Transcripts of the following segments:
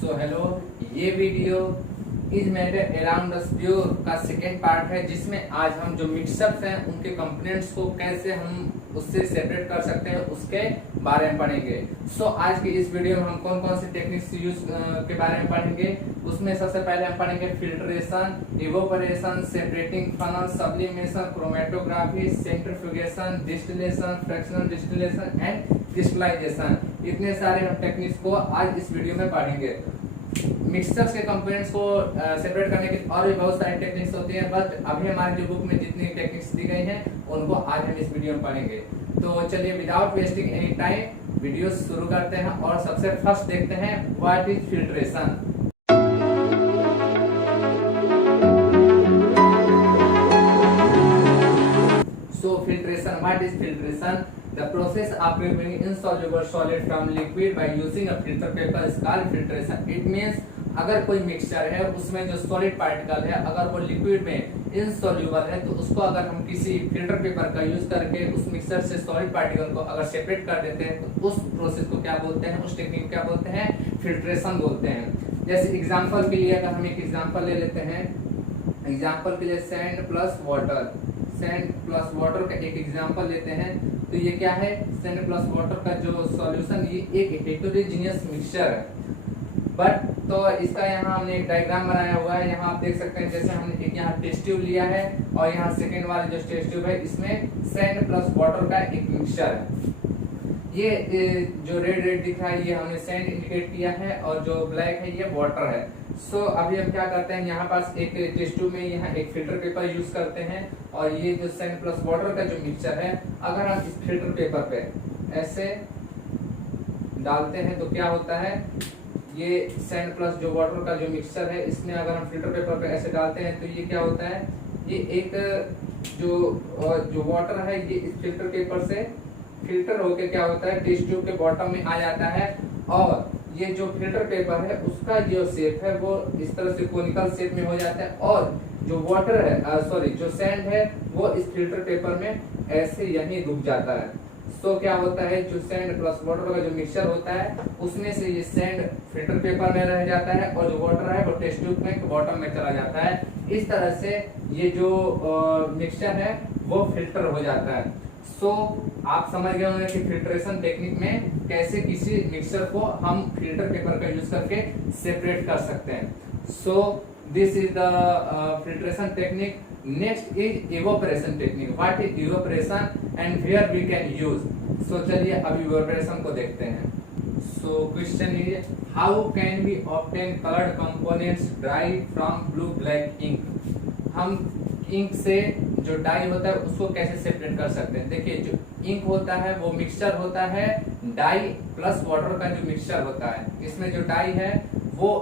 सो hello, ये video is mated around the pure का second part है, जिसमें आज हम जो मिक्सअप्स हैं उनके कंपोनेंट्स को कैसे हम उससे सेपरेट कर सकते हैं उसके बारे में पढ़ेंगे। सो आज की इस वीडियो में हम कौन कौन से टेक्निक्स यूज के बारे में पढ़ेंगे। उसमें सबसे पहले हम पढ़ेंगे filtration, evaporation, separating funnel, sublimation, chromatography, centrifugation, distillation, fractional distillation and crystallization. इतने सारे हम टेक्निक्स को आज इस वीडियो में पढ़ेंगे। मिक्सचर्स के कंपोनेंट्स को सेपरेट करने की और भी बहुत सारी टेक्निक्स होती हैं, बट अभी हमारी जो बुक में जितनी टेक्निक्स दी गई हैं उनको आज हम इस वीडियो में पढ़ेंगे। तो चलिए without wasting any time video शुरू करते हैं और सबसे फर्स्ट देखते हैं what is filtration. So filtration, what is filtration? The process of removing insoluble solid from liquid by using a filter paper is called filtration. It means अगर कोई mixture है उसमें जो सॉलिड पार्टिकल है अगर वो लिक्विड में इनसॉल्युबल है तो उसको अगर हम किसी फिल्टर पेपर का यूज करके उस मिक्सचर से सॉलिड पार्टिकल को अगर सेपरेट कर देते हैं तो उस प्रोसेस को क्या बोलते हैं, उस टेक्निक को क्या बोलते हैं, फिल्ट्रेशन बोलते हैं। जैसे एग्जांपल के लिए अगर हम एक एग्जांपल ले लेते हैं, एग्जांपल के लिए sand plus water, sand plus water का एक एग्जांपल लेते हैं। तो ये क्या है, सैंड प्लस वाटर का जो सॉल्यूशन ये एक हेटेरोजेनियस मिक्सचर है। बट तो इसका यहाँ हमने एक डायग्राम बनाया हुआ है, यहाँ आप देख सकते हैं। जैसे हमने एक यहाँ टेस्ट ट्यूब लिया है और यहाँ सेकेंड वाला जो टेस्ट ट्यूब है इसमें सैंड प्लस वाटर का एक मिक्सचर है। ये जो रेड दिख रहा है ये हमने सैंड इंडिकेट किया है और जो ब्लैक है ये वाटर है। सो अभी हम क्या करते हैं, यहाँ पास एक टेस्ट ट्यूब में यहाँ एक फिल्टर पेपर यूज करते हैं और ये जो सैंड प्लस वाटर का जो मिक्सचर है अगर हम इस फिल्टर पेपर पे ऐसे डालते हैं तो क्या होता है, ये सैंड प्लस जो वाटर का जो मिक्सचर है इसमें अगर हम फिल्टर पेपर पे ऐसे डालते हैं तो ये क्या होता है, ये एक जो वाटर है ये इस फिल्टर पेपर से फिल्टर होके क्या होता है टेस्ट ट्यूब के बॉटम में आ जाता है और ये जो फिल्टर पेपर है उसका जो शेप है वो इस तरह से कोनिकल शेप में हो जाता है और जो वाटर है जो सैंड है वो इस फिल्टर पेपर में ऐसे यहीं रुक जाता है। सो क्या होता है, जो सैंड प्लस वाटर का जो मिक्सचर होता है उसमें से ये सैंड फिल्टर पेपर में रह जाता है और जो वाटर है वो टेस्ट ट्यूब में बॉटम में चला जाता है। इस तरह से ये जो मिक्सचर है वो फिल्टर हो जाता है। सो आप समझ गए होंगे कि फिल्ट्रेशन टेक्निक में कैसे किसी मिक्सचर को हम फिल्टर पेपर का यूज करके सेपरेट कर सकते हैं। So this is the filtration technique. Next is evaporation technique. What is evaporation and where we can use. So चलिए अब इवोपरेशन को देखते हैं। So question is how can we obtain coloured components dry from blue black ink. हम ink से जो die होता है उसको कैसे सेपरेट कर सकते हैं। देखिए जो इंक होता है वो मिक्सचर होता है डाई प्लस वाटर का जो मिक्सचर होता है। इसमें जो डाई है वो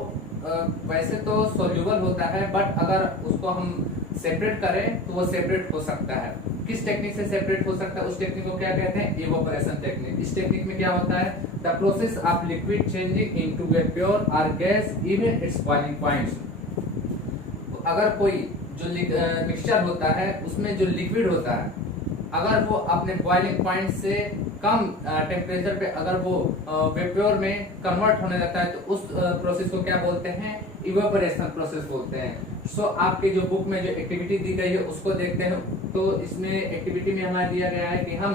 वैसे तो सोल्यूबल होता है बट अगर उसको हम सेपरेट करें तो वो सेपरेट हो सकता है। किस टेक्निक से सेपरेट हो सकता है उस टेक्निक को क्या कहते हैं, इवोपरेशन टेक्निक। इस टेक्निक में क्या होता है, the process of liquid changing into a pure और gas even it's boiling points. अगर कोई जो मिक्सचर होता है उसमें जो लिक्विड होता है अगर वो अपने बॉइलिंग पॉइंट से कम टेम्परेचर पे अगर वो वेपोर में कन्वर्ट होने लगता है तो उस प्रोसेस को क्या बोलते हैं, इवेपोरेशन प्रोसेस बोलते हैं। सो आपके जो बुक में जो एक्टिविटी दी गई है उसको देखते हैं। तो इसमें एक्टिविटी में हमारा दिया गया है कि हम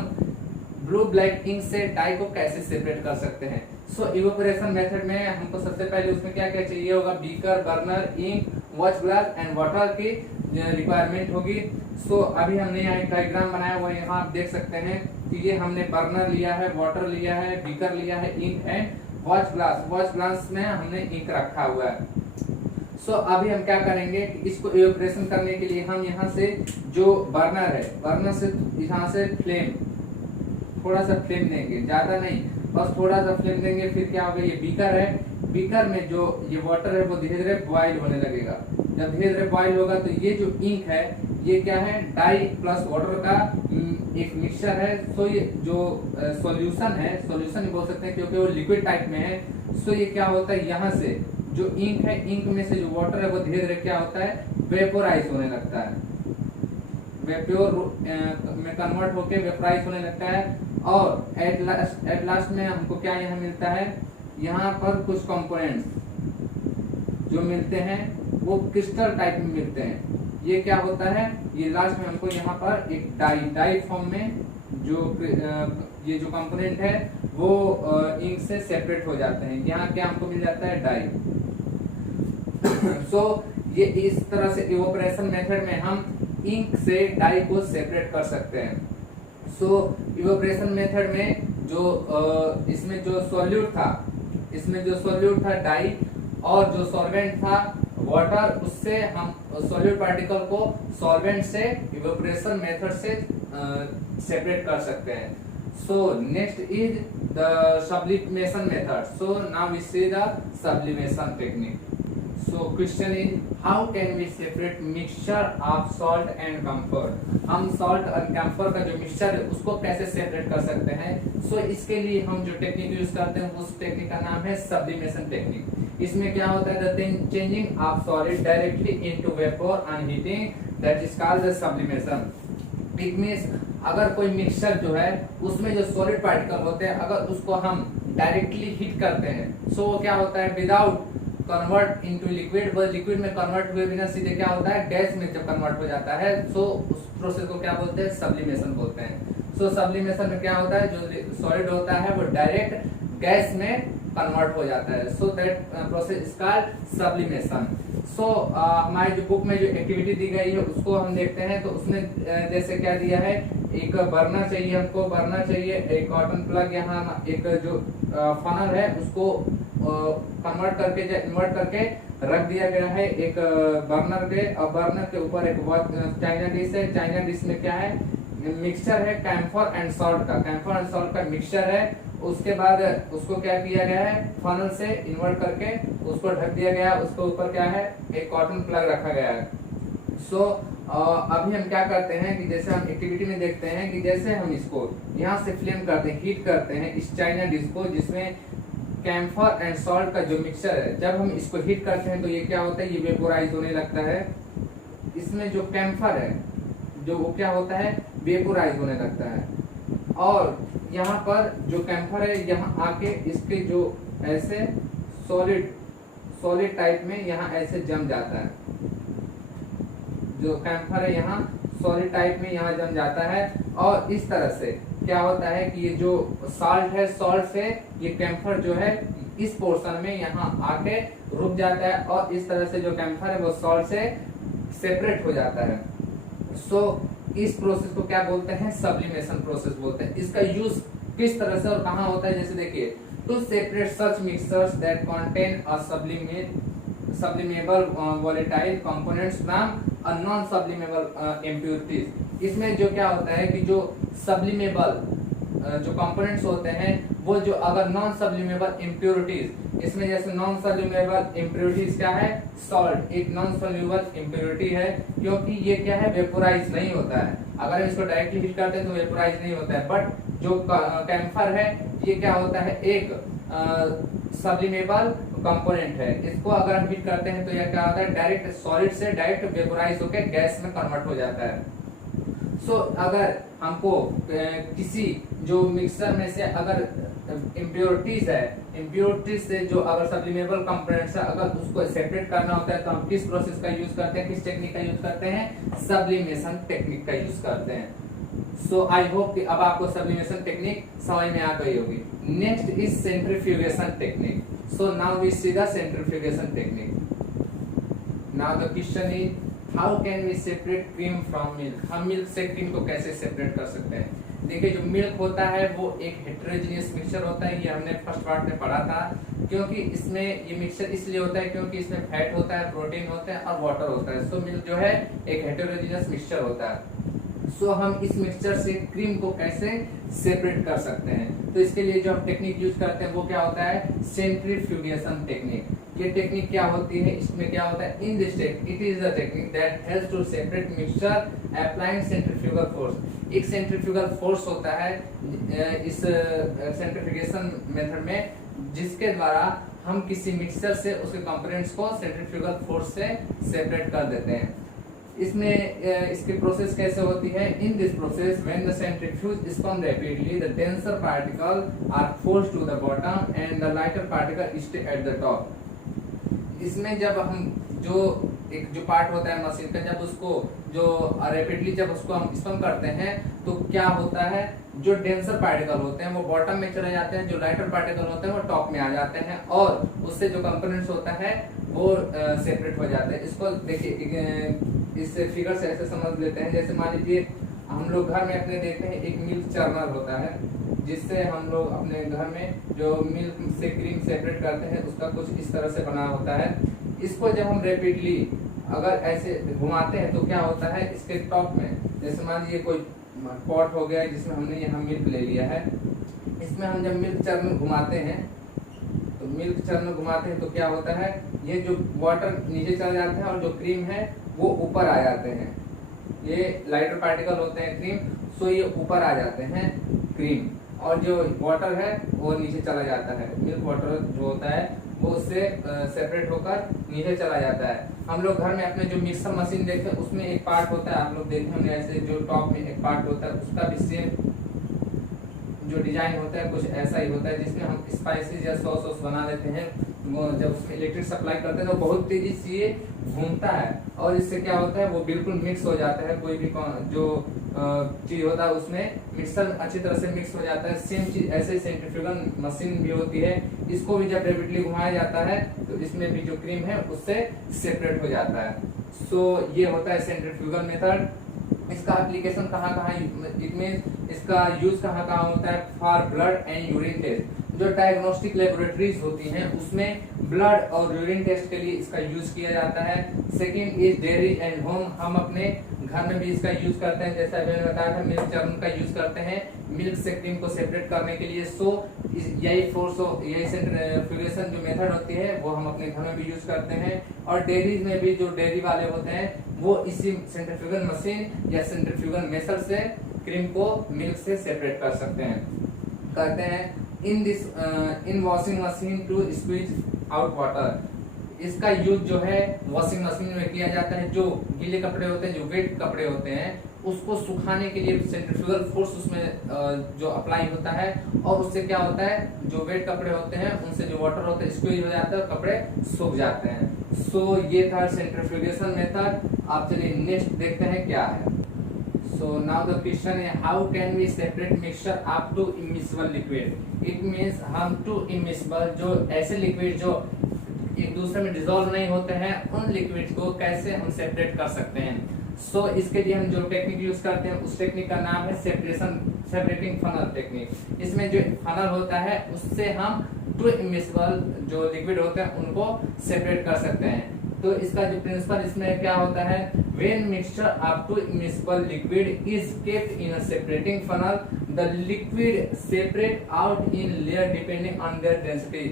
ब्लू ब्लैक इंक से डाई को कैसे सेपरेट कर सकते हैं। सो इवेपोरेशन मेथड में हमको सबसे पहले उसमें क्या क्या चाहिए होगा, beaker, burner, ink, watch glass and water की रिक्वायरमेंट होगी। सो अभी हमने यहाँ एक डायग्राम बनाया हुआ है, यहाँ आप देख सकते हैं कि ये हमने बर्नर लिया है, वाटर लिया है, बीकर लिया है, ink and watch glass. Watch glass में हमने इंक रखा हुआ है। सो अभी हम क्या करेंगे कि इसको इवेपोरेशन करने के लिए हम यहाँ से जो बर्नर है, बर्नर से यहाँ से फ्लेम थोड़ा सा फ्लेम देंगे, ज्यादा नहीं बस थोड़ा सा फ्लेम देंगे। फिर क्या होगा, ये बीकर है, बीकर में जो ये वाटर है वो धीरे धीरे बॉइल होने लगेगा। जब धीरे धीरे बॉइल होगा तो ये जो इंक है ये क्या है, डाई प्लस वाटर का एक मिक्सचर है। सो ये जो सॉल्यूशन है, सॉल्यूशन बोल सकते हैं क्योंकि वो लिक्विड टाइप में है। सो ये क्या होता है, यहाँ से जो इंक है, इंक में से जो वाटर है वो धीरे धीरे क्या होता है, वेपोराइज होने लगता है, वेपोर में कन्वर्ट होके वेपोराइज होने लगता है। और एट लास्ट में हमको क्या यहाँ मिलता है, यहाँ पर कुछ कंपोनेंट्स जो मिलते हैं वो क्रिस्टल टाइप में मिलते हैं। ये क्या होता है, ये लास्ट में हमको यहाँ पर एक डाई फॉर्म में जो ये जो कंपोनेंट है वो इंक से सेपरेट हो जाते हैं। यहाँ क्या हमको मिल जाता है, डाई। सो ये इस तरह से इवोपरेशन मेथड में हम इंक से डाई को सेपरेट कर सकते हैं। सो इवोपरेशन मेथड में जो इसमें जो सॉल्यूट था डाई, और जो सॉल्वेंट था वाटर, उससे हम सॉल्यूट पार्टिकल को सॉल्वेंट से इवोपरेशन मेथड से सेपरेट कर सकते हैं। So next is the sublimation method. So now we see the sublimation technique. So question is, how can we separate mixture of salt and camphor? हम salt और camphor का जो mixture है उसको कैसे सेपरेट कर सकते हैं? So इसके लिए हम जो टेक्निक यूज करते हैं उस टेक्निक का नाम है सब्लिमेशन टेक्निक। इसमें क्या होता है, the changing of solid directly into vapour on heating, that is called the sublimation. It means अगर कोई मिक्सचर जो है उसमें जो सॉलिड पार्टिकल होते हैं, अगर उसको हम डायरेक्टली हीट करते हैं, सो क्या होता है, विदाउट कन्वर्ट इनटू लिक्विड, वो लिक्विड में कन्वर्ट हुए बिना सीधे क्या होता है, गैस में जब कन्वर्ट हो जाता है, सो उस प्रोसेस को क्या बोलते हैं, सब्लिमेशन बोलते हैं। सो सब्लिमेशन में क्या होता है, जो सॉलिड होता है वो डायरेक्ट गैस में कन्वर्ट हो जाता है। So that process is called sublimation. So हमारी जो बुक में जो एक्टिविटी दी गई है उसको हम देखते हैं। तो उसमें जैसे क्या दिया है, एक बर्नर चाहिए, हमको बर्नर चाहिए, एक कॉटन प्लग, यहाँ एक जो फनल है उसको कन्वर्ट करके इन्वर्ट करके रख दिया गया है एक बर्नर पे, और बर्नर के ऊपर एक चाइना डिश है। चाइना डिश में क्या है, मिक्सचर है कैम्फर एंड सॉल्ट का, कैम्फर एंड सॉल्ट का मिक्सचर है। उसके बाद उसको क्या किया गया है, फनल से इन्वर्ट करके उसको ढक दिया गया, उसके ऊपर क्या है, एक कॉटन प्लग रखा गया है। सो अभी हम क्या करते हैं कि जैसे हम एक्टिविटी में देखते हैं कि जैसे हम इसको यहाँ से फ्लेम करते हैं, हीट करते हैं इस चाइना डिश को, जिसमें कैम्फर एंड सॉल्ट का जो मिक्सचर है, जब हम इसको हीट करते हैं तो ये क्या होता है, ये वेपोराइज होने लगता है। इसमें जो कैम्फर है जो वो क्या होता है, वेपोराइज होने लगता है, और यहाँ पर जो कैम्फर है यहाँ आके इसके जो ऐसे सॉलिड टाइप में यहाँ ऐसे जम जाता है। जो कैम्फर है यहाँ सॉलिड टाइप में यहाँ जम जाता है, और इस तरह से क्या होता है कि ये जो सॉल्ट है, सॉल्ट से ये कैम्फर जो है इस पोर्शन में यहाँ आके रुक जाता है, और इस तरह से जो कैम्फर है वो सॉल्ट से सेपरेट हो जाता है। सो इस प्रोसेस को क्या बोलते हैं, सब्लिमेशन प्रोसेस बोलते हैं। इसका यूज किस तरह से और कहाँ होता है, जैसे देखिए, to separate such mixtures that contain a sublimable volatile components from a non sublimable impurities. इसमें जो क्या होता है कि जो सब्लिमेबल जो कंपोनेंट्स होते हैं वो जो अगर नॉन सब्लिमेबल इम्प्योरिटीज, इसमें जैसे नॉन सब्लिमेबल इम्प्योरिटीज क्या है, सॉल्ट एक नॉन सब्लिमेबल इम्प्योरिटी है, क्योंकि ये क्या है, वेपोराइज नहीं होता है। अगर हम इसको डायरेक्टली हीट करते हैं तो वेपोराइज नहीं होता है, बट जो कैम्फर है ये क्या होता है, एक सब्लिमेबल कंपोनेंट है। इसको अगर हम हीट करते हैं तो यह क्या होता है, डायरेक्ट सॉलिड से डायरेक्ट वेपोराइज होकर गैस में कन्वर्ट हो जाता है। सो अगर हमको किसी जो मिक्सचर में से अगर इम्प्योरिटीज है, इम्प्योरिटीज से जो अगर सब्लिमेबल कंपोनेंट्स है, अगर उसको सेपरेट करना होता है तो हम किस प्रोसेस का यूज करते हैं, किस टेक्निक का यूज करते हैं, सब्लिमेशन टेक्निक का यूज करते हैं। सो आई होप कि अब आपको सब्लिमेशन टेक्निक समझ में आ गई होगी। Next is centrifugation technique. So now we see the centrifugation technique. Now the question is, how can we separate cream from milk. हम मिल्क से क्रीम को कैसे सेपरेट कर सकते हैं। देखिए, जो मिल्क होता है वो एक हेटेरोजेनियस मिक्सचर होता है, ये हमने फर्स्ट पार्ट में पढ़ा था। क्योंकि इसमें ये मिक्सचर इसलिए होता है क्योंकि इसमें फैट होता है, प्रोटीन होते हैं और वाटर होता है। सो मिल्क जो है एक हेटेरोजेनियस मिक्सचर होता है। सो हम इस मिक्सचर से क्रीम को कैसे सेपरेट कर सकते हैं, तो इसके लिए जो हम टेक्निक यूज करते हैं वो क्या होता है, सेंट्रीफ्यूगेशन टेक्निक। ये टेक्निक क्या होती है, इसमें क्या होता है, in this technique it is the technique that helps to separate mixture applying centrifugal force. एक सेंट्रीफ्यूगल फोर्स होता है इस सेंट्रीफ्यूगेशन मेथड में, जिसके द्वारा हम किसी मिक्सचर से उसके कंपोनेंट्स को सेंट्रीफ्यूगल फोर्स से सेपरेट कर देते हैं। इसमें इसकी प्रोसेस कैसे होती है, in this process when the centrifuge spin rapidly the denser particle are forced to the bottom and the lighter particle stay at the top. इसमें जब हम जो एक जो पार्ट होता है मशीन का, जब उसको जो रैपिडली जब उसको हम स्पन करते हैं तो क्या होता है, जो डेंसर पार्टिकल होते हैं वो बॉटम में चले जाते हैं, जो लाइटर पार्टिकल होते हैं वो टॉप में आ जाते हैं, और उससे जो कंपोनेंट्स होता है वो सेपरेट हो जाते हैं। इसको देखिए, इस फिगर से ऐसे समझ लेते हैं, जैसे मान लीजिए हम लोग घर में अपने देखते हैं एक मिल्क चर्नर होता है, जिससे हम लोग अपने घर में जो मिल्क से क्रीम सेपरेट करते हैं उसका कुछ इस तरह से बना होता है। इसको जब हम रैपिडली अगर ऐसे घुमाते हैं तो क्या होता है, इसके टॉप में जैसे मान लीजिए कोई पॉट हो गया जिसमें हमने यहाँ मिल्क ले लिया है, इसमें हम जब मिल्क चर्नर घुमाते हैं तो मिल्क चर्नर घुमाते हैं तो क्या होता है, ये जो वाटर नीचे चला जाता है और जो क्रीम है वो ऊपर आ जाते हैं। ये लाइटर पार्टिकल होते हैं क्रीम, सो ये ऊपर आ जाते हैं क्रीम, और जो वाटर है वो नीचे चला जाता है। मिल्क वाटर जो होता है वो उससे सेपरेट होकर नीचे चला जाता है। हम लोग घर में अपने जो मिक्सर मशीन देखते हैं उसमें एक पार्ट होता है, आप लोग देखे होंगे ऐसे जो टॉप में एक पार्ट होता है, उसका भी सेम जो डिजाइन होता है कुछ ऐसा ही होता है, जिसमें हम स्पाइसेस या सॉस बना लेते हैं। वो जब उसमें इलेक्ट्रिक सप्लाई करते हैं तो बहुत तेजी से ये घूमता है, और इससे क्या होता है वो बिल्कुल मिक्स हो जाता है, कोई भी जो चीज होता है उसमें मिक्सर अच्छी तरह से मिक्स हो जाता है। सेम चीज ऐसे सेंट्रीफ्यूगल मशीन भी होती है, इसको भी जब रैपिडली घुमाया जाता है तो इसमें भी जो क्रीम है उससे सेपरेट हो जाता है। सो ये होता है सेंट्रीफ्यूगल मेथड। इसका एप्लीकेशन कहाँ इसका यूज कहाँ होता है, for blood and urine test. जो डायग्नोस्टिक लेबोरेटरीज होती हैं उसमें ब्लड और यूरिन टेस्ट के लिए इसका यूज किया जाता है। Second is dairy and home, हम अपने घर में भी इसका यूज करते हैं, जैसा मैंने बताया था मिल्क चर्नर का यूज करते हैं मिल्क से क्रीम को सेपरेट करने के लिए। सो यही सेंट्रीफ्यूगेशन जो मेथड होती है वो हम अपने घर में भी यूज करते हैं, और डेयरीज में भी जो डेयरी वाले होते हैं वो इसी सेंट्रीफ्यूगल मशीन या सेंट्रीफ्यूगल मेथड से क्रीम को मिल्क से सेपरेट कर सकते हैं करते हैं। In washing machine to squeeze out water, इसका यूज जो है वॉशिंग मशीन में किया जाता है। जो गीले कपड़े होते हैं, जो वेट कपड़े होते हैं, उसको सुखाने के लिए सेंट्रीफ्यूगल फोर्स उसमें जो अप्लाई होता है, और उससे क्या होता है जो वेट कपड़े होते हैं उनसे जो वाटर होता है स्क्वीज हो जाता है, कपड़े सूख जाते हैं। सो ये था सेंट्रीफ्यूगेशन मेथड। आप चलिए नेक्स्ट देखते हैं क्या है। So now the question is how can we separate mixture up to immiscible liquid? It means हम to immiscible जो ऐसे लिक्विड जो एक दूसरे में डिसॉल्व नहीं होते हैं उन लिक्विड को कैसे हम सेपरेट कर सकते हैं। सो इसके लिए हम जो टेक्निक यूज करते हैं उस टेक्निक का नाम है सेपरेटिंग फनल टेक्निक। इसमें जो फनल होता है उससे हम टू इमिसिबल जो लिक्विड होते हैं उनको सेपरेट कर सकते हैं। तो इसका जो प्रिंसिपल इसमें क्या होता है, when mixture up to immiscible liquid is kept in a separating funnel, the liquid separate out in layer depending on their density।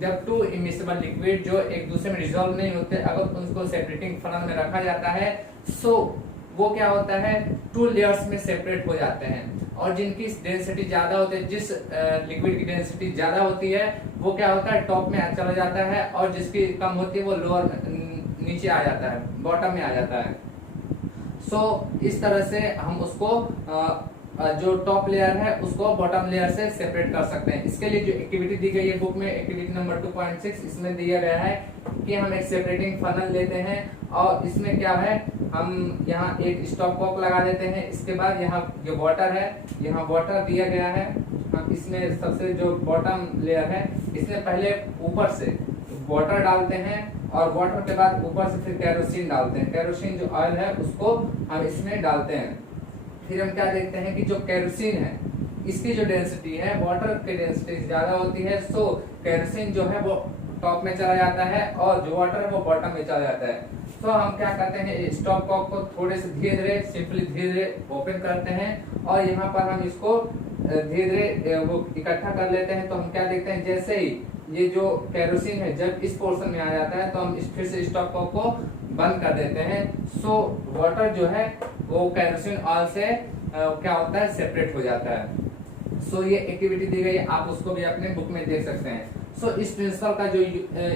जब टू इमिसिबल लिक्विड जो एक दूसरे में डिसॉल्व नहीं होते, अगर उनको सेपरेटिंग फनल में रखा जाता है सो वो क्या होता है टू लेयर्स में सेपरेट हो जाते हैं, और जिनकी डेंसिटी ज्यादा होती है, जिस लिक्विड की डेंसिटी ज्यादा होती है वो क्या होता है टॉप में चला जाता है, और जिसकी कम होती है वो लोअर नीचे आ जाता है, बॉटम में आ जाता है। सो इस तरह से हम उसको जो टॉप लेयर है उसको बॉटम लेयर से सेपरेट कर सकते हैं। इसके लिए जो एक्टिविटी दी गई है बुक में, एक्टिविटी नंबर 2.6, इसमें दिया गया है कि हम एक सेपरेटिंग फनल लेते हैं, और इसमें क्या है हम यहाँ एक स्टॉप कॉक लगा देते हैं। इसके बाद यहाँ जो वाटर है, यहाँ वाटर दिया गया है, हम इसमें सबसे जो बॉटम लेयर है इसमें पहले ऊपर से वाटर डालते हैं, और वाटर के बाद ऊपर से फिर केरोसिन डालते हैं। केरोसिन जो ऑयल है उसको हम इसमें डालते हैं। फिर हम क्या देखते हैं कि जो केरोसिन है इसकी जो डेंसिटी है वाटर की डेंसिटी ज्यादा होती है, सो केरोसिन जो है वो टॉप में चला जाता है और जो वाटर है वो बॉटम में चला जाता है। तो हम क्या करते हैं स्टॉप कॉक को थोड़े से धीरे धीरे ओपन करते हैं, और यहाँ पर हम इसको धीरे धीरे वो इकट्ठा कर लेते हैं। तो हम क्या देखते हैं जैसे ही ये जो केरोसिन है जब इस पोर्शन में आ जाता है तो हम फिर से स्टॉप कॉक को बंद कर देते हैं। सो वाटर जो है वो केरोसिन ऑयल से क्या होता है सेपरेट हो जाता है। सो ये एक्टिविटी दी गई है, आप उसको भी अपने बुक में देख सकते हैं। सो इस प्रिंसिपल का जो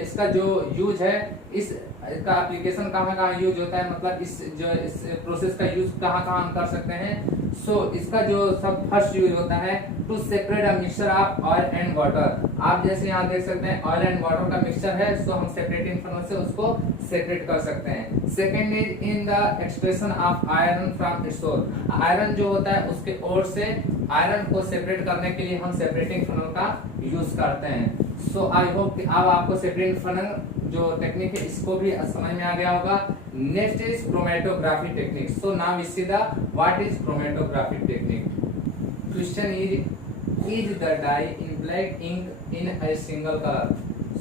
इसका जो यूज है, इसका एप्लीकेशन कहाँ कहाँ यूज होता है, मतलब इस प्रोसेस का यूज कहाँ कहाँ हम कर सकते हैं। सो इसका जो सब फर्स्ट यूज होता है to separate a mixture of oil and water. आप जैसे यहाँ देख सकते हैं ऑयल एंड वाटर का मिक्सचर है, सो हम सेपरेटिंग फनल से उसको सेपरेट कर सकते हैं। Second is in the extraction of iron from its ore. Iron जो होता है उसके ओर से आयरन को सेपरेट करने के लिए हम सेपरेटिंग फनल का यूज करते हैं। सो आई होप कि अब आपको सेपरेटिंग फनल जो टेक्निक है इसको भी समझ में आ गया होगा। Next is chromatography technique. So now we see the what is chromatography technique. Question is the dye in black ink in a single colour.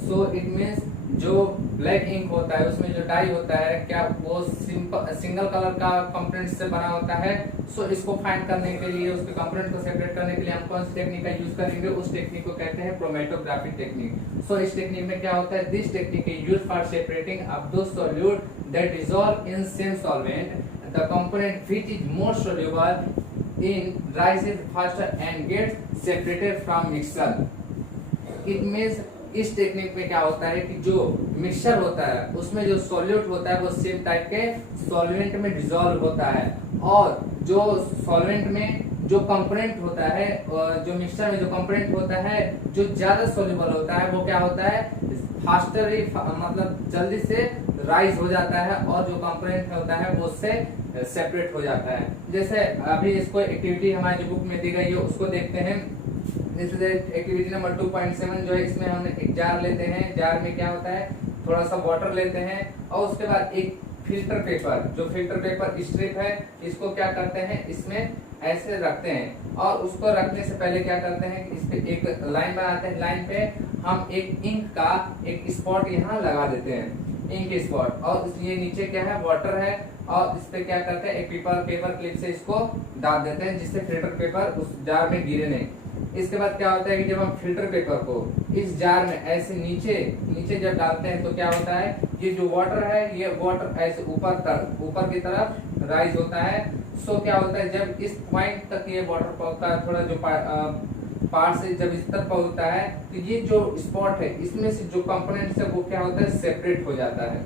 So it means जो ब्लैक इंक होता है उसमें जो डाई होता है क्या वो सिंगल कलर का कंपोनेंट से बना होता है। सो इसको फाइंड करने के लिए, उसके कंपोनेंट को सेपरेट करने के लिए हम कौन सी टेक्निक का यूज करेंगे, उस टेक्निक को कहते हैं क्रोमेटोग्राफी टेक्निक। सो इस टेक्निक में क्या होता है, this technique is used for separating of those solute that dissolve in same solvent the component which is more soluble in rises faster and gets separated from mixture। It means इस technique में क्या होता है कि जो mixture होता है उसमें जो सॉल्यूट होता है वो सेम टाइप के सॉल्वेंट में डिसॉल्व होता है, और जो सॉल्वेंट में जो कंपोनेंट होता है, जो मिक्सचर में जो कंपोनेंट होता है जो ज्यादा सोल्यूबल होता है वो क्या होता है फास्टरली, मतलब जल्दी से राइज हो जाता है, और जो कंपोनेंट होता है वो उससे सेपरेट हो जाता है। जैसे अभी इसको एक्टिविटी हमारी जो बुक में दी गई है उसको देखते हैं। जैसे एक्टिविटी नंबर 2.7 जो है, इसमें हम एक जार लेते हैं, जार में क्या होता है थोड़ा सा वाटर लेते हैं, और उसके बाद एक फिल्टर पेपर, जो फिल्टर पेपर स्ट्रिप है इसको क्या करते हैं इसमें ऐसे रखते हैं, और उसको रखने से पहले क्या करते हैं इस पे एक लाइन बनाते हैं, लाइन पे हम एक इंक का एक स्पॉट यहाँ लगा देते हैं, इंक स्पॉट, और ये नीचे क्या है वाटर है, और इस पे क्या करते हैं एक पेपर क्लिप से इसको डाल देते हैं जिससे फिल्टर पेपर उस जार में गिरे नहीं। इसके बाद क्या होता है कि जब हम फिल्टर पेपर को इस जार में ऐसे नीचे जब डालते हैं तो क्या होता है ये जो वाटर है ये वाटर ऐसे ऊपर की तरफ राइज होता है। सो क्या होता है जब इस पॉइंट तक ये वाटर पहुंचता है, थोड़ा जो पार्ट से जब इस तक पहुंचता है तो ये जो स्पॉट है इसमें से जो कंपोनेंट्स है वो क्या होता है सेपरेट हो जाता है।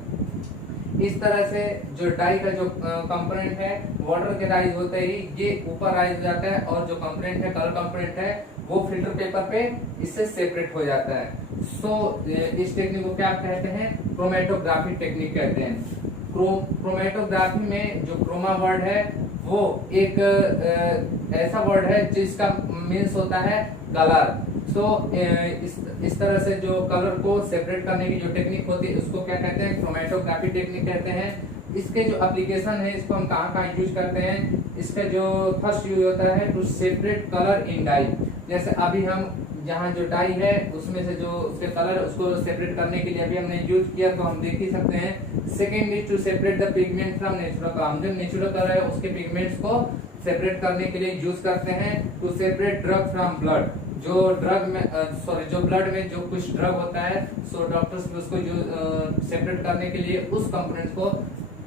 इस तरह से जो डाई का जो कंपोनेंट है वाटर के राइज होते ही ये ऊपर राइज हो जाता है, और जो कंपोनेंट है कलर कंपोनेंट है वो फिल्टर पेपर पे इससे सेपरेट हो जाता है। सो इस टेक्निक को क्या कहते हैं क्रोमेटोग्राफी टेक्निक कहते हैं। क्रोमेटोग्राफी में जो क्रोमा वर्ड है वो एक ऐसा वर्ड है जिसका मीन्स होता है कलर। सो इस तरह से जो कलर को सेपरेट करने की जो टेक्निक होती है उसको क्या कहते हैं क्रोमेटोग्राफी टेक्निक कहते हैं। इसके जो एप्लीकेशन है इसको हम कहाँ कहाँ यूज करते हैं, इसका जो फर्स्ट यूज होता है to separate colour in dye. जैसे अभी हम यहाँ जो डाई है उसमें से जो उसके कलर है उसको सेपरेट करने के लिए अभी हमने यूज किया तो हम देख ही सकते हैं। Second is to separate the pigment from natural colour. हम जो नेचुरल कलर है उसके पिगमेंट्स को सेपरेट करने के लिए यूज करते हैं। To separate drug from blood, जो ड्रग में जो ब्लड में जो कुछ ड्रग होता है सो डॉक्टर्स उसको सेपरेट करने के लिए उस कंपोनेंट्स को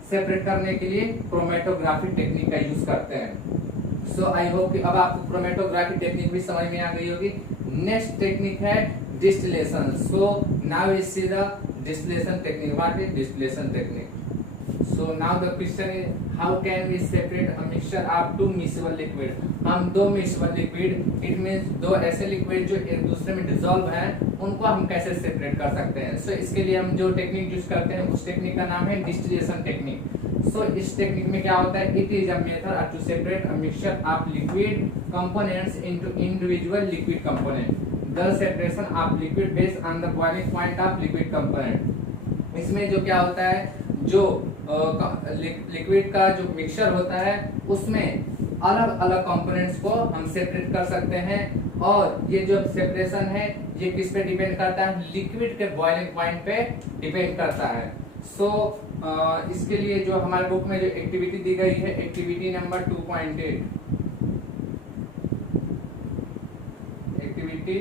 सेपरेट करने के लिए क्रोमेटोग्राफी टेक्निक का यूज करते हैं। सो आई होप कि अब आपको क्रोमेटोग्राफी टेक्निक भी समझ में आ गई होगी। नेक्स्ट टेक्निक है distillation. So now we see the distillation technique. What is distillation technique? So now the question is how can we separate a mixture of two miscible liquid? हम दो miscible liquid, it means दो ऐसे liquid जो एक दूसरे में dissolve हैं उनको हम कैसे separate कर सकते हैं। So इसके लिए हम जो टेक्निक यूज करते हैं उस टेक्निक का नाम है distillation technique। So इस टेक्निक में क्या होता है it is a method to separate a mixture of liquid components into individual liquid component। The separation of liquid based on the boiling point of liquid component। इसमें जो क्या होता है जो लिक्विड का जो मिक्सचर होता है उसमें अलग अलग कंपोनेंट्स को हम सेपरेट कर सकते हैं, और ये जो सेपरेशन है ये किस पे डिपेंड करता है लिक्विड के बॉइलिंग पॉइंट पे डिपेंड करता है। सो इसके लिए जो हमारे बुक में जो एक्टिविटी दी गई है एक्टिविटी नंबर 2.8, एक्टिविटी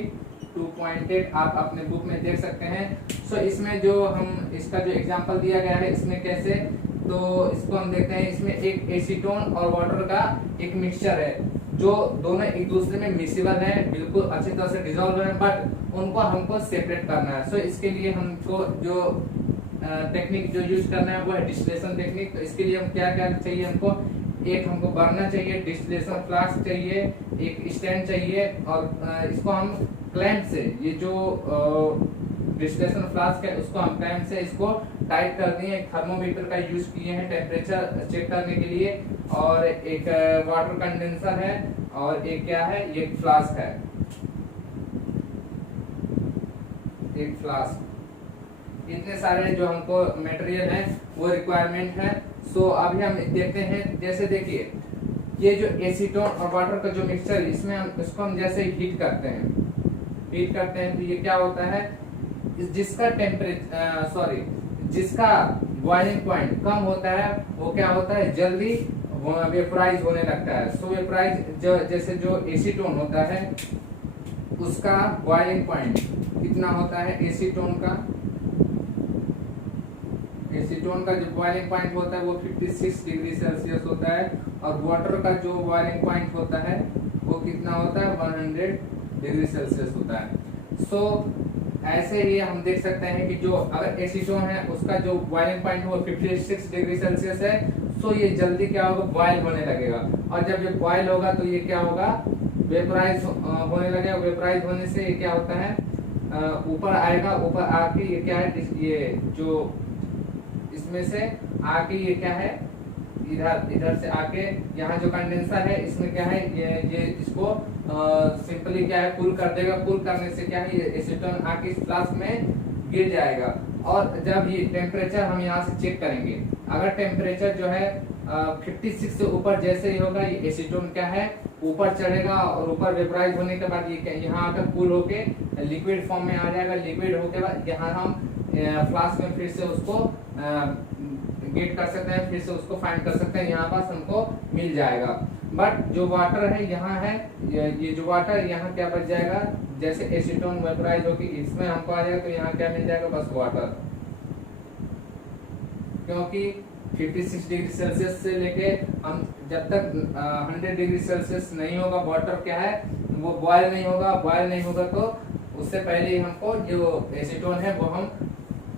2.8 आप अपने बुक में देख सकते हैं। सो इसमें जो हम इसका जो एग्जांपल दिया गया है इसमें कैसे, तो इसको हम देखते हैं। इसमें एक एसीटोन और वाटर का एक मिक्सचर है जो दोनों एक दूसरे में मिक्सिबल है, बिल्कुल अच्छी तरह से डिजोल्व है, बट उनको हमको सेपरेट करना है। सो इसके लिए हमको जो टेक्निक जो यूज करना है वो है डिस्टिलेशन टेक्निक। तो इसके लिए हम क्या क्या चाहिए, हमको बर्नर चाहिए, डिस्टिलेशन फ्लास्क चाहिए, एक स्टैंड चाहिए, और इसको हम क्लैंप से, ये जो डिस्टिलेशन फ्लास्क है उसको हम क्लैंप से इसको टाइट कर दिए। एक थर्मोमीटर का यूज किए हैं टेम्परेचर चेक करने के लिए, और एक वाटर कंडेंसर है, और एक क्या है, ये फ्लास्क है, एक फ्लास्क। इतने सारे जो हमको मटेरियल है वो रिक्वायरमेंट है। सो अभी हम देखते हैं, जैसे देखिए ये जो एसीटोन और वाटर का जो मिक्सचर, इसमें हम इसको हम जैसे हीट करते हैं तो ये क्या होता है, जिसका बॉइलिंग पॉइंट कम होता है वो क्या होता है, जल्दी वेपराइज होने लगता है। सो वेपराइज जैसे जो एसीटोन होता है उसका बॉइलिंग पॉइंट कितना होता है, एसीटोन का जो बॉइलिंग पॉइंट होता है वो 56 डिग्री सेल्सियस होता है, और वाटर का जो बॉइलिंग पॉइंट होता है वो कितना होता है, 100 डिग्री सेल्सियस होता है। सो ऐसे ही हम देख सकते हैं कि जो अगर एसीटोन है उसका जो बॉइलिंग पॉइंट वो 56 डिग्री सेल्सियस है, सो ये जल्दी क्या होगा, बॉयल होने लगेगा, और जब ये बॉयल होगा तो ये क्या होगा, वेपराइज होने लगेगा। वेपराइज होने से ये क्या होता है, ऊपर आएगा, ऊपर आके ये क्या है, ये जो इसमें से आके ये क्या है, इधर से आके यहाँ जो कंडेंसर है इसमें क्या है, ये इसको सिंपली क्या है, कूल कर देगा। कूल करने से क्या है, ये एसीटोन आके इस फ्लास्क में गिर जाएगा, और जब ये टेम्परेचर हम यहाँ से चेक करेंगे, अगर टेम्परेचर जो है 56 से ऊपर जैसे ही होगा, ये एसीटोन क्या है, ऊपर चढ़ेगा, और ऊपर वेपराइज होने के बाद ये यहाँ आकर कूल होके लिक्विड फॉर्म में आ जाएगा। लिक्विड होके बाद यहाँ हम फ्लास्क में फिर से उसको गेट कर सकते हैं, फिर से उसको फाइंड कर सकते हैं, यहाँ पास हमको मिल जाएगा। बट जो वाटर है यहाँ है, ये जो वाटर यहाँ क्या बच जाएगा, जैसे एसीटोन वेपराइज होगी इसमें हमको आ जाएगा, तो यहाँ क्या मिल जाएगा, बस वाटर। क्योंकि 56 डिग्री सेल्सियस से लेके हम जब तक 100 डिग्री सेल्सियस नहीं होगा, वाटर क्या है वो बॉयल नहीं होगा, तो उससे पहले ही हमको जो एसीटोन है वो हम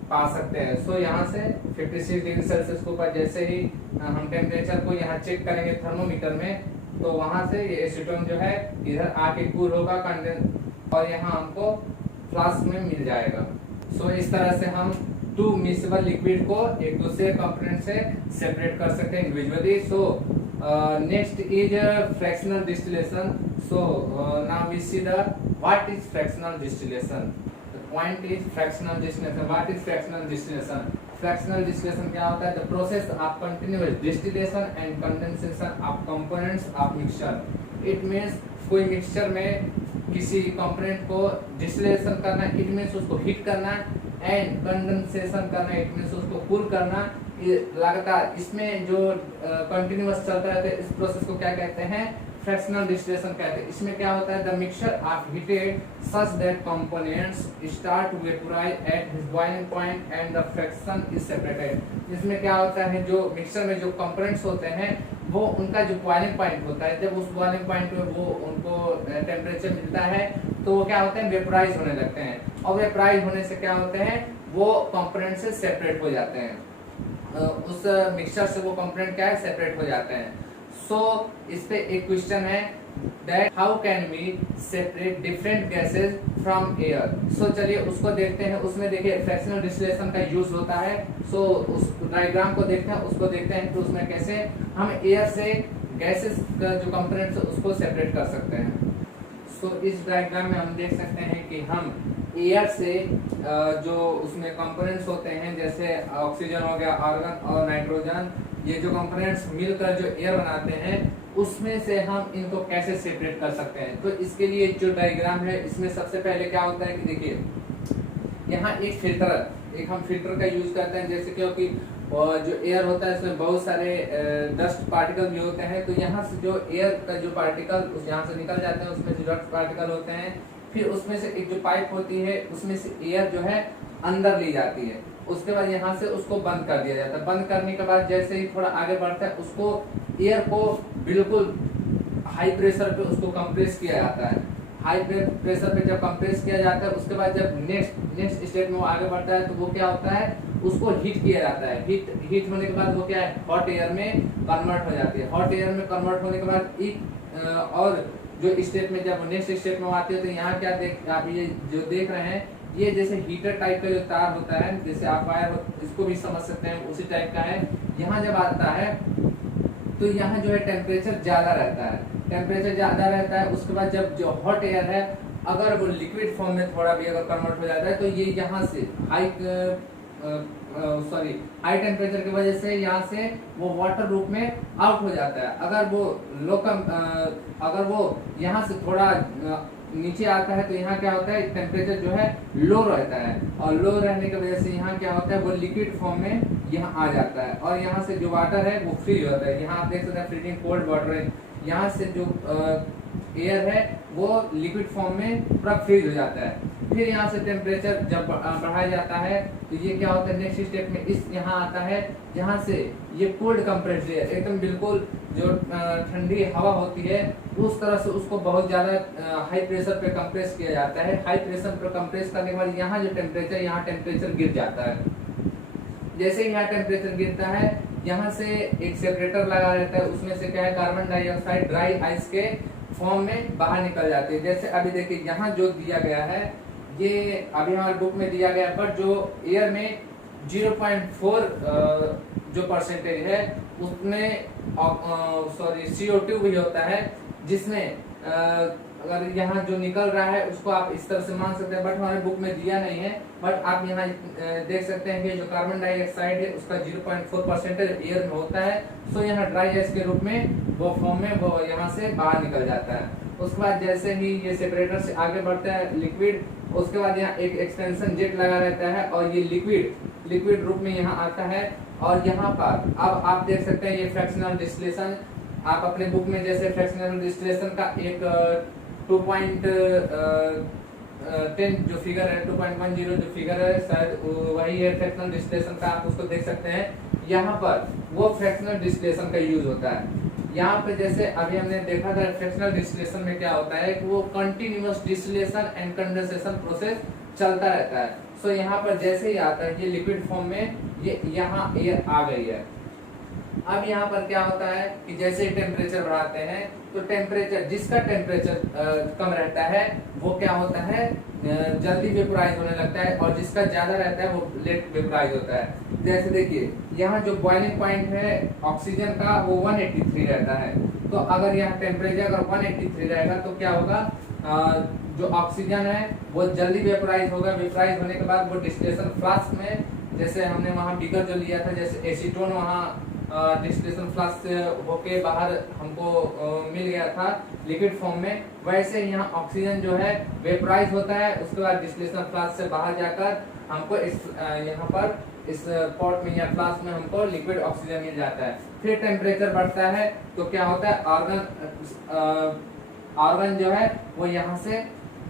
पा सकते हैं। सो यहाँ से 56 डिग्री सेल्सियस के ऊपर जैसे ही हम टेम्परेचर को यहाँ चेक करेंगे थर्मोमीटर में, तो वहां से ये एसीटोन जो है इधर आके कूल होगा और यहाँ हमको फ्लास्क में मिल जाएगा। सो इस तरह से हम टू मिक्सेबल लिक्विड को एक दूसरे कंपोनेंट से सेपरेट कर सकते हैं individually. So next is fractional distillation. So now we see the what is fractional distillation. The point is fractional distillation. What is fractional distillation? Fractional distillation क्या होता है? The process of continuous distillation and condensation of components of mixture. It means कोई mixture में किसी component को distillation करना, it means उसको heat करना, एंड कंडेंसेशन करना, इट मींस उसको कूल करना। ये लगातार इसमें जो कंटिन्यूअस चलता रहता है, इस प्रोसेस को क्या कहते हैं? फ्रैक्शनल डिस्टिलेशन कहते हैं। इसमें क्या होता है? The mixture of heated such that components start to vaporize at his boiling point and the fraction is separated. इसमें क्या होता है, जो मिक्सचर में जो कंपोनेंट्स होते हैं वो उनका जो बॉइलिंग पॉइंट होता है, जब उस बॉइलिंग पॉइंट में वो उनको टेम्परेचर मिलता है तो वो क्या होते हैं? वेपोराइज होने लगते हैं, और वेपोराइज होने से क्या होते हैं? वो कंपोनेंट से सेपरेट हो जाते हैं, उस मिक्सचर से वो कंपोनेंट क्या है? सेपरेट हो जाते हैं। सो इस पे एक क्वेश्चन है that how can we separate different gases from air। सो चलिए उसको देखते हैं। उसमें देखिए फ्रैक्शनल डिस्टिलेशन का यूज होता है। सो उस डायग्राम को देखते हैं, उसको देखते हैं कि उसमें कैसे हम एयर से गैसेस का जो कंपोनेंट्स है उसको सेपरेट कर सकते हैं। सो इस डायग्राम में हम देख सकते हैं कि हम एयर से जो उसमें कंपोनेंट्स होते हैं, जैसे ऑक्सीजन हो गया, आर्गन और नाइट्रोजन, ये जो कंपोनेंट्स मिलकर जो एयर बनाते हैं, उसमें से हम इनको कैसे सेपरेट कर सकते हैं। तो इसके लिए जो डायग्राम है, इसमें सबसे पहले क्या होता है कि देखिए यहाँ एक हम फिल्टर का यूज करते हैं, जैसे क्योंकि जो एयर होता है इसमें बहुत सारे डस्ट पार्टिकल भी होते हैं, तो यहाँ से जो एयर का जो पार्टिकल यहाँ से निकल जाते हैं, उसमें जो डस्ट पार्टिकल होते हैं, फिर उसमें से एक जो पाइप होती है उसमें से एयर जो है अंदर ली जाती है। उसके बाद यहाँ से उसको बंद कर दिया जाता है। बंद करने के बाद जैसे ही थोड़ा आगे बढ़ता है, उसको एयर को बिल्कुल हाई प्रेशर पे उसको कंप्रेस किया जाता है। हाई प्रेशर पे जब कंप्रेस किया जाता है उसके बाद जब नेक्स्ट स्टेप में वो आगे बढ़ता है तो वो क्या होता है, उसको हीट किया जाता है। हीट होने के बाद वो क्या है, हॉट एयर में कन्वर्ट हो जाती है। हॉट एयर में कन्वर्ट होने के बाद और जो स्टेप में जब नेक्स्ट स्टेप में आती है तो यहाँ क्या आप ये जो देख रहे हैं, ये जैसे हीटर टाइप का जो तार होता है, जैसे आप वायर इसको भी समझ सकते हैं, उसी टाइप का है। यहाँ जब आता है तो यहाँ जो है टेम्परेचर ज्यादा रहता है, टेम्परेचर ज्यादा रहता है। उसके बाद जब जो हॉट एयर है अगर वो लिक्विड फॉर्म में थोड़ा भी अगर कन्वर्ट हो जाता है तो ये यहाँ से हाई टेम्परेचर की वजह से यहाँ से वो वाटर रूप में आउट हो जाता है। अगर वो यहाँ से थोड़ा नीचे आता है तो यहाँ क्या होता है, टेम्परेचर जो है लो रहता है, और लो रहने की वजह से यहाँ क्या होता है, वो लिक्विड फॉर्म में यहाँ आ जाता है, और यहाँ से जो वाटर है वो फ्रीज होता है। यहाँ आप देख सकते हैं फ्रीजिंग कोल्ड वाटर है, यहाँ से जो एयर है वो लिक्विड फॉर्म में पूरा फ्रीज हो जाता है। फिर यहाँ से टेम्परेचर जब बढ़ाया जाता है तो ये क्या होता है, नेक्स्ट स्टेप में इस यहाँ आता है, जहाँ से ये कोल्ड कंप्रेस्ड एयर एकदम बिल्कुल जो ठंडी हवा होती है उस तरह से उसको बहुत ज्यादा हाई प्रेशर पे कंप्रेस किया जाता है। हाई प्रेशर पे कंप्रेस करने के बाद यहाँ जो टेम्परेचर, यहाँ टेम्परेचर गिर जाता है। जैसे यहाँ टेम्परेचर गिरता है यहाँ से एक सेपरेटर लगा रहता है, उसमें से क्या है, कार्बन डाइऑक्साइड ड्राई आइस के फॉर्म में बाहर निकल जाती है। जैसे अभी देखिए यहाँ जो दिया गया है, ये अभी हमारे बुक में दिया गया है, पर जो एयर में 0.4 जो परसेंटेज है उसमें CO2 भी होता है, जिसमें अगर यहाँ जो निकल रहा है उसको आप इस तरह से मान सकते हैं, बट हमारे बुक में दिया नहीं है। बट आप यहाँ देख सकते हैं कि जो कार्बन डाइऑक्साइड है उसका 0.4 परसेंटेज एयर में होता है। सो यहाँ ड्राई गैस के रूप में वो फॉर्म में वो यहाँ से बाहर निकल जाता है। उसके बाद जैसे ही ये सेपरेटर से आगे बढ़ता है लिक्विड, उसके बाद यहाँ एक एक्सटेंशन जेट लगा रहता है और ये लिक्विड रूप में यहाँ आता है। और यहाँ पर अब आप देख सकते हैं ये फ्रैक्शनल डिस्टिलेशन, आप अपने बुक में जैसे फ्रैक्शनल डिस्टिलेशन का एक 2.10 जो फिगर है, 2.10 जो फिगर है शायद वही है फ्रैक्शनल डिस्टिलेशन का, आप उसको देख सकते हैं। यहाँ पर वो फ्रैक्शनल डिस्टिलेशन का यूज होता है। यहाँ पे जैसे अभी हमने देखा था फ्रैक्शनल डिस्टिलेशन में क्या होता है कि वो continuous distillation and condensation process चलता रहता है। सो यहाँ पर जैसे ही आता है ये लिक्विड फॉर्म में, ये यहाँ एयर आ गई है। अब यहाँ पर क्या होता है कि जैसे टेम्परेचर बढ़ाते हैं तो टेम्परेचर, जिसका टेम्परेचर कम रहता है वो क्या होता है, जल्दी वेपोराइज होने लगता है, और जिसका ज्यादा रहता है वो लेट वेपोराइज होता है। जैसे देखिए यहाँ जो बॉइलिंग पॉइंट है ऑक्सीजन का वो 183 रहता है, तो अगर यहाँ टेम्परेचर अगर 183 रहेगा तो क्या होगा, जो ऑक्सीजन है वो जल्दी वेपोराइज होगा। वेपोराइज होने के बाद वो डिस्टिलेशन फ्लास्क में, जैसे हमने वहाँ बिगर जो लिया था, जैसे एसीटोन वहाँ डिस्टिलेशन फ्लास्क से होके बाहर हमको मिल गया था लिक्विड फॉर्म में, वैसे यहाँ ऑक्सीजन जो है वेपोराइज होता है। उसके बाद डिस्टिलेशन फ्लास्क से बाहर जाकर हमको इस यहाँ पर इस पॉट में या फ्लास्क में हमको लिक्विड ऑक्सीजन मिल जाता है। फिर टेम्परेचर बढ़ता है तो क्या होता है, ऑर्गन जो है वो यहाँ से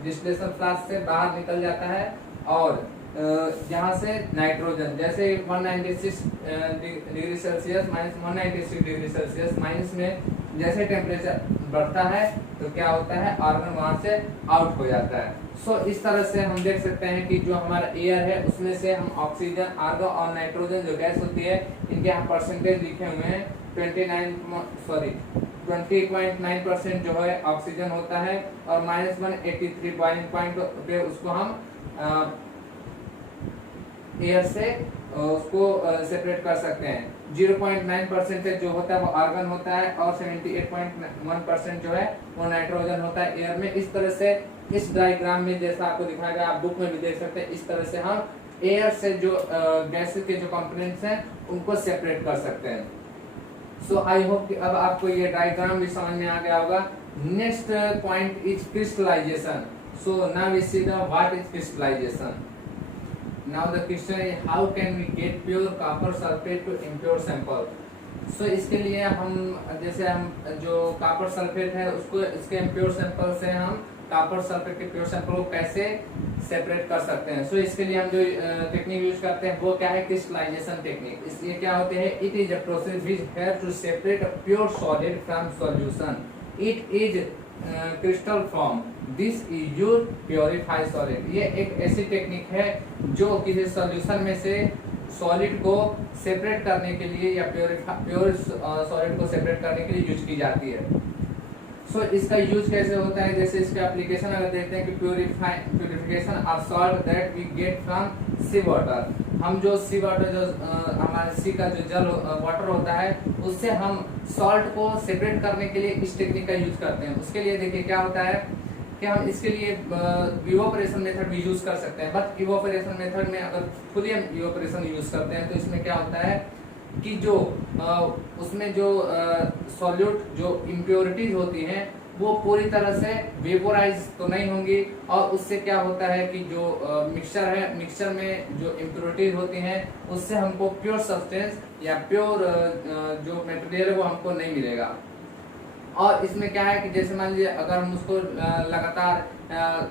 डिस्टिलेशन फ्लास्क से बाहर निकल जाता है, और यहाँ से नाइट्रोजन जैसे 196 degree Celsius minus 196 degree Celsius minus में जैसे टेम्परेचर बढ़ता है तो क्या होता है, ऑर्गन वहां से आउट हो जाता है। सो इस तरह से हम देख सकते हैं कि जो हमारा एयर है उसमें से हम ऑक्सीजन, आर्गन और नाइट्रोजन जो गैस होती है इनके यहाँ परसेंटेज लिखे हुए हैं। 20.9% जो है ऑक्सीजन होता है, और -183 बॉइलिंग पॉइंट पे उसको हम एयर से उसको सेपरेट कर सकते हैं। 0.9% जो होता है वो आर्गन होता है, और 78.1% जो है वो नाइट्रोजन होता है एयर में। इस तरह से इस डायग्राम में जैसा आपको दिखाया गया, आप बुक में भी देख सकते हैं, इस तरह से हम एयर से जो गैस के जो कंपोनेंट्स हैं उनको सेपरेट कर सकते हैं। सो आई होप कि अब आपको ये डायग्राम भी समझ में आ गया होगा। Next point is crystallization. So now we see the what is crystallization. Now the question is how can we get pure copper sulfate to impure sample? So इसके लिए हम जैसे हम जो कॉपर सल्फेट है उसको इसके इम्प्योर सैंपल से हम कॉपर सल्फेट के प्योर सैंपल को कैसे सेपरेट कर सकते हैं। सो इसके लिए हम जो टेक्निक यूज करते हैं वो क्या है, क्रिस्टलाइजेशन टेक्निक। इसलिए क्या होते हैं, it is a process which help to separate a pure solid from solution. It is crystal form, this is use purify solid. ये एक ऐसी टेक्निक है जो किसी सॉल्यूशन में से सॉलिड को सेपरेट करने के लिए या प्योर सॉलिड को सेपरेट करने के लिए यूज की जाती है। सो इसका यूज कैसे होता है, जैसे इसके एप्लीकेशन अगर देखते हैं कि purification of salt that we get from sea water. हम जो सी वाटर जो हमारे सी का जो जल वाटर होता है उससे हम सॉल्ट को सेपरेट करने के लिए इस टेक्निक का यूज करते हैं। उसके लिए देखिए क्या होता है कि हम इसके लिए इवोपरेशन मेथड भी यूज कर सकते हैं, बट इवोपरेशन मेथड में अगर खुद ही हम इवोपरेशन यूज करते हैं तो इसमें क्या होता है कि जो उसमें जो सॉल्यूट जो इम्प्योरिटीज होती हैं वो पूरी तरह से वेपोराइज तो नहीं होंगी, और उससे क्या होता है कि जो मिक्सचर है, मिक्सचर में जो इम्प्योरिटीज होती हैं उससे हमको प्योर सब्सटेंस या प्योर जो मटेरियल है वो हमको नहीं मिलेगा। और इसमें क्या है कि जैसे मान लीजिए अगर हम उसको लगातार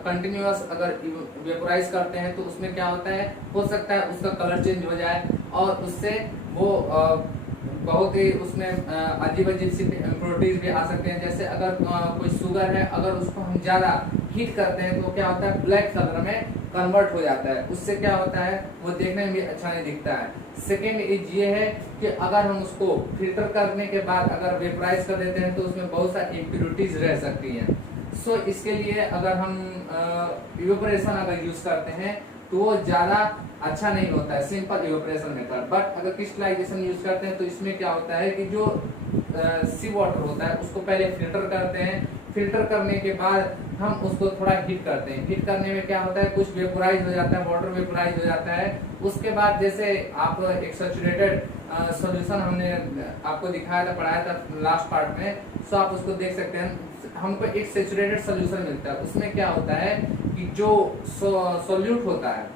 कंटिन्यूअस अगर वेपोराइज करते हैं तो उसमें क्या होता है, हो सकता है उसका कलर चेंज हो जाए और उससे वो बहुत ही उसमें अजीब अजीब सी इम्प्योरिटीज भी आ सकते हैं। जैसे अगर कोई शुगर है, अगर उसको हम ज़्यादा हीट करते हैं तो क्या होता है ब्लैक कलर में कन्वर्ट हो जाता है, उससे क्या होता है वो देखने में भी अच्छा नहीं दिखता है। सेकेंड इज ये है कि अगर हम उसको फिल्टर करने के बाद अगर वेपराइज कर देते हैं तो उसमें बहुत सारी इम्प्योरिटीज रह सकती हैं। सो इसके लिए अगर हम इवेपोरेशन अगर यूज करते हैं तो वो ज़्यादा अच्छा नहीं होता है, सिंपल इवेपोरेशन मेथड। बट अगर क्रिस्टलाइजेशन यूज करते हैं तो इसमें क्या होता है कि जो सी वाटर होता है उसको पहले फिल्टर करते हैं, फिल्टर करने के बाद हम उसको थोड़ा हीट करते हैं। हीट करने में क्या होता है कुछ वेपोराइज हो जाता है, वाटर वेपोराइज हो जाता है। उसके बाद जैसे आप एक सैचुरेटेड सॉल्यूशन हमने आपको दिखाया था, पढ़ाया था लास्ट पार्ट में, सो आप उसको देख सकते हैं। हमको एक सैचुरेटेड सॉल्यूशन मिलता है, उसमें क्या होता है कि जो सॉल्यूट होता है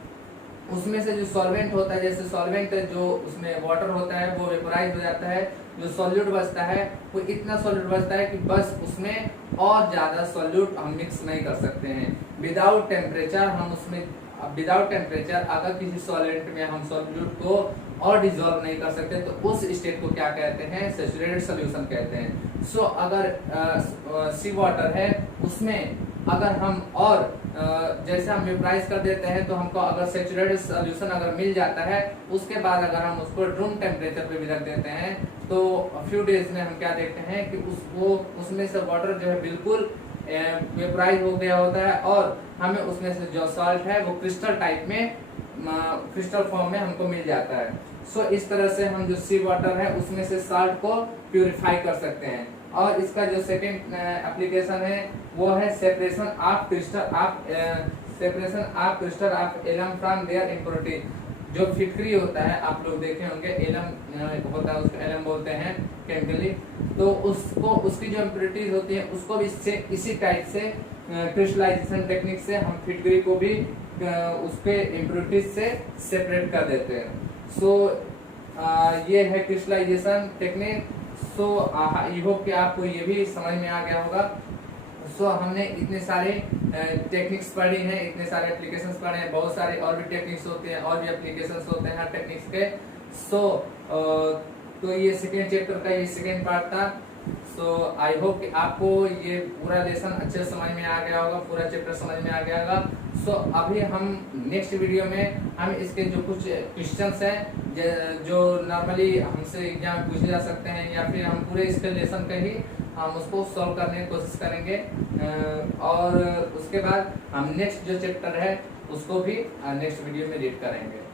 उसमें से जो सॉल्वेंट होता है, जैसे सॉल्वेंट जो उसमें वाटर होता है वो वेपोराइज हो जाता है, जो सॉल्यूट बचता है वो इतना सॉल्यूट बचता है कि बस उसमें और ज्यादा सॉल्यूट हम मिक्स नहीं कर सकते हैं। विदाउट टेम्परेचर हम उसमें विदाउट टेम्परेचर अगर किसी सॉल्वेंट में हम सॉल्यूट को और डिजोल्व नहीं कर सकते तो उस स्टेट को क्या कहते हैं, सैचुरेटेड सॉल्यूशन कहते हैं। सो अगर सी वाटर है उसमें अगर हम और जैसे हम वेपराइज कर देते हैं तो हमको अगर सैचुरेटेड सॉल्यूशन अगर मिल जाता है, उसके बाद अगर हम उसको रूम टेम्परेचर पे भी रख देते हैं तो फ्यू डेज में हम क्या देखते हैं कि उसमें से वाटर जो है बिल्कुल वेपराइज हो गया होता है और हमें उसमें से जो सॉल्ट है वो क्रिस्टल टाइप में क्रिस्टल फॉर्म में हमको मिल जाता है। सो इस तरह से हम जो सी वाटर है उसमें से सॉल्ट को प्यूरिफाई कर सकते हैं। और इसका जो सेकंड एप्लीकेशन है वो है separation of crystal of alum from their impurity. जो फिटकरी होता है आप लोग देखे होंगे, एलम होता है उसको एलम बोलते हैं केमिकली, तो उसको उसकी जो इम्प्योरिटीज होती है उसको भी इसी टाइप से क्रिस्टलाइजेशन टेक्निक से हम फिटकरी को भी उसके इम्प्योरिटीज से सेपरेट कर देते हैं। सो ये है crystallization technique. So I hope कि आपको ये भी समझ में आ गया होगा। सो हमने इतने सारे टेक्निक्स पढ़ी हैं, इतने सारे एप्लीकेशंस पढ़े हैं, बहुत सारे और भी टेक्निक्स होते हैं और भी एप्लीकेशंस होते हैं हर टेक्निक्स के। सो तो ये सेकेंड चैप्टर का ये सेकेंड पार्ट था। सो आई होप कि आपको ये पूरा लेसन अच्छे समझ में आ गया होगा, पूरा चैप्टर समझ में आ गया होगा। सो अभी हम नेक्स्ट वीडियो में हम इसके जो कुछ क्वेश्चंस हैं जो नॉर्मली हमसे एग्जाम पूछे जा सकते हैं या फिर हम पूरे इसके लेसन का ही हम उसको सॉल्व करने की कोशिश करेंगे, और उसके बाद हम नेक्स्ट जो चैप्टर है उसको भी नेक्स्ट वीडियो में रीड करेंगे।